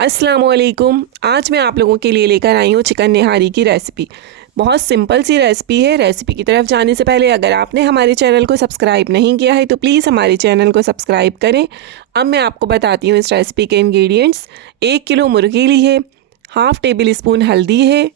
अस्सलामुअलैकुम। आज मैं आप लोगों के लिए लेकर आई हूँ चिकन निहारी की रेसिपी। बहुत सिंपल सी रेसिपी है। रेसिपी की तरफ जाने से पहले अगर आपने हमारे चैनल को सब्सक्राइब नहीं किया है तो प्लीज़ हमारे चैनल को सब्सक्राइब करें। अब मैं आपको बताती हूँ इस रेसिपी के इंग्रेडिएंट्स। 1 किलो मुर्गी ली है, हाफ़ टेबल स्पून हल्दी है,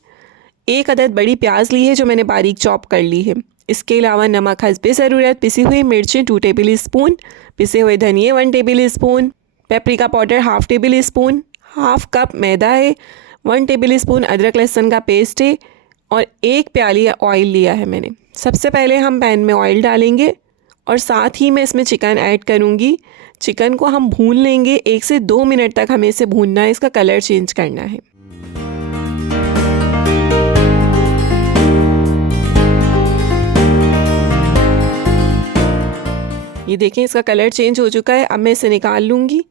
1 अदद बड़ी प्याज ली है जो मैंने बारीक चॉप कर ली है। इसके अलावा नमक हस्बे ज़रूरत, पिसी हुई मिर्चें 2 टेबल स्पून, पिसे हुए धनिए 1 table spoon, paprika powder half table spoon, half cup मैदा है, 1 टेबल स्पून अदरक लहसुन का पेस्ट है और 1 प्याली ऑयल लिया है मैंने। सबसे पहले हम पैन में ऑयल डालेंगे और साथ ही मैं इसमें चिकन ऐड करूँगी। चिकन को हम भून लेंगे, 1 से 2 मिनट तक हमें इसे भूनना है, इसका कलर चेंज करना है। ये देखें इसका कलर चेंज हो चुका है। अब मैं इसे निकाल लूँगी।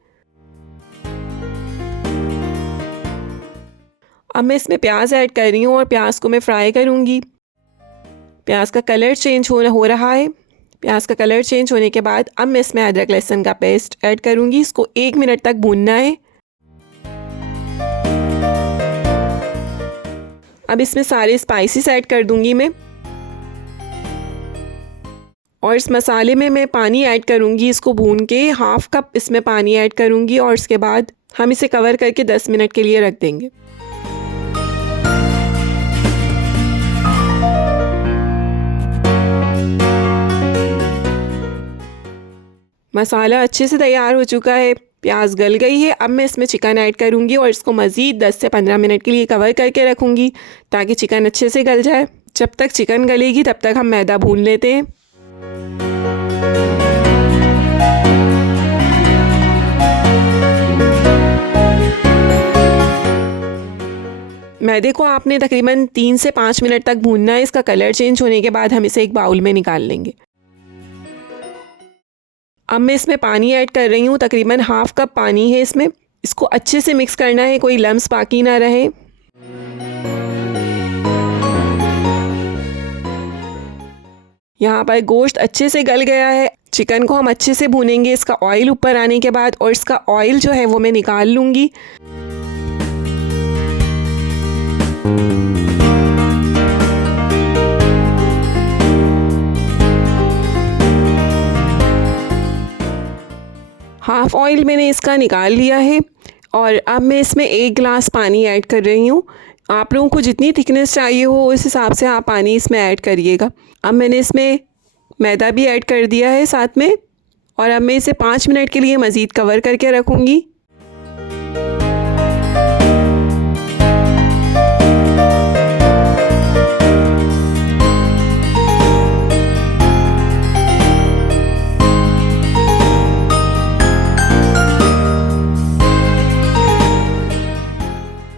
अब मैं इसमें प्याज ऐड कर रही हूँ और प्याज को मैं फ्राई करूँगी। प्याज का कलर चेंज हो रहा है। प्याज का कलर चेंज होने के बाद अब मैं इसमें अदरक लहसुन का पेस्ट ऐड करूँगी। इसको 1 मिनट तक भूनना है। अब इसमें सारे स्पाइसेस ऐड कर दूँगी मैं और इस मसाले में मैं पानी ऐड करूँगी। इसको भून के हाफ़ कप इसमें पानी ऐड करूँगी और इसके बाद हम इसे कवर करके 10 मिनट के लिए रख देंगे। मसाला अच्छे से तैयार हो चुका है, प्याज गल गई है। अब मैं इसमें चिकन ऐड करूँगी और इसको मज़ीद 10 से 15 मिनट के लिए कवर करके रखूँगी ताकि चिकन अच्छे से गल जाए। जब तक चिकन गलेगी तब तक हम मैदा भून लेते हैं। मैदे को आपने तकरीबन 3 से 5 मिनट तक भूनना है। इसका कलर चेंज होने के बाद हम इसे एक बाउल में निकाल लेंगे। अब मैं इसमें पानी ऐड कर रही हूँ, तकरीबन हाफ़ कप पानी है इसमें। इसको अच्छे से मिक्स करना है, कोई लम्स बाकी ना रहे। यहाँ पर गोश्त अच्छे से गल गया है। चिकन को हम अच्छे से भूनेंगे इसका ऑयल ऊपर आने के बाद और इसका ऑयल जो है वो मैं निकाल लूँगी। हाफ़ ऑयल मैंने इसका निकाल लिया है और अब मैं इसमें 1 गिलास पानी ऐड कर रही हूँ। आप लोगों को जितनी थिकनेस चाहिए हो उस हिसाब से आप पानी इसमें ऐड करिएगा। अब मैंने इसमें मैदा भी ऐड कर दिया है साथ में और अब मैं इसे 5 मिनट के लिए मज़ीद कवर करके रखूँगी।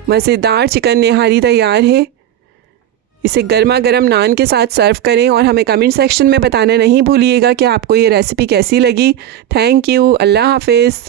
मज़ेदार चिकन निहारी तैयार है। इसे गर्मा गर्म नान के साथ सर्व करें और हमें कमेंट सेक्शन में बताना नहीं भूलिएगा कि आपको ये रेसिपी कैसी लगी। Thank you. अल्लाह हाफ़िज़।